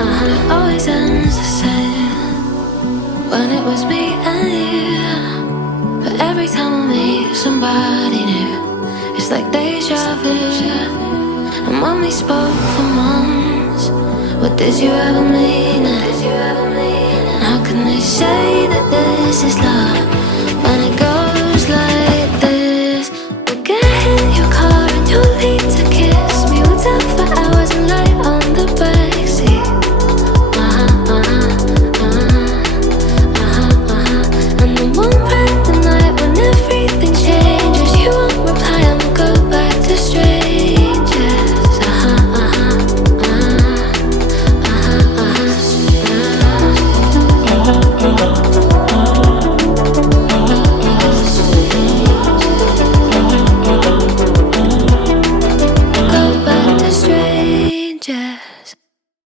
It always ends the same when it was me and you. But every time I meet somebody new, it's like deja vu. And when we spoke for months, what did you ever mean? And how can they say that this is love